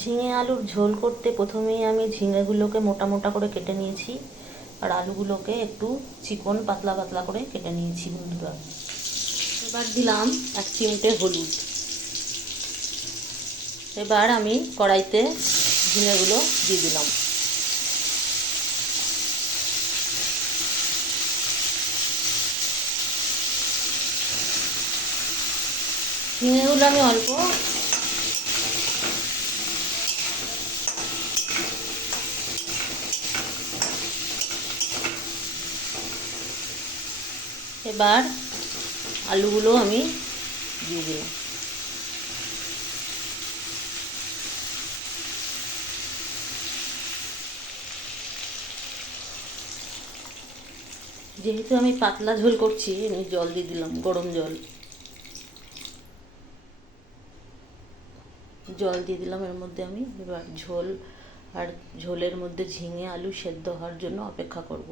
ঝিঙে আলুর ঝোল করতে প্রথমেই আমি ঝিঙেগুলোকে মোটা মোটা করে কেটে নিয়েছি আর আলুগুলোকে একটু চিকন পাতলা পাতলা করে কেটে নিয়েছি বন্ধুরা। এবার দিলাম 1 চিমটে হলুদ। এবার আমি কড়াইতে ঝিঙেগুলো দিয়ে দিলাম। ঝিঙেগুলো আমি অল্প এবার আলুগুলো আমি দিয়ে দিলাম। যেহেতু আমি পাতলা ঝোল করছি আমি জল দিয়ে দিলাম, গরম জল দিয়ে দিলাম এর মধ্যে আমি। এবার ঝোল আর ঝোলের মধ্যে ঝিঙে আলু সেদ্ধ হওয়ার জন্য অপেক্ষা করব।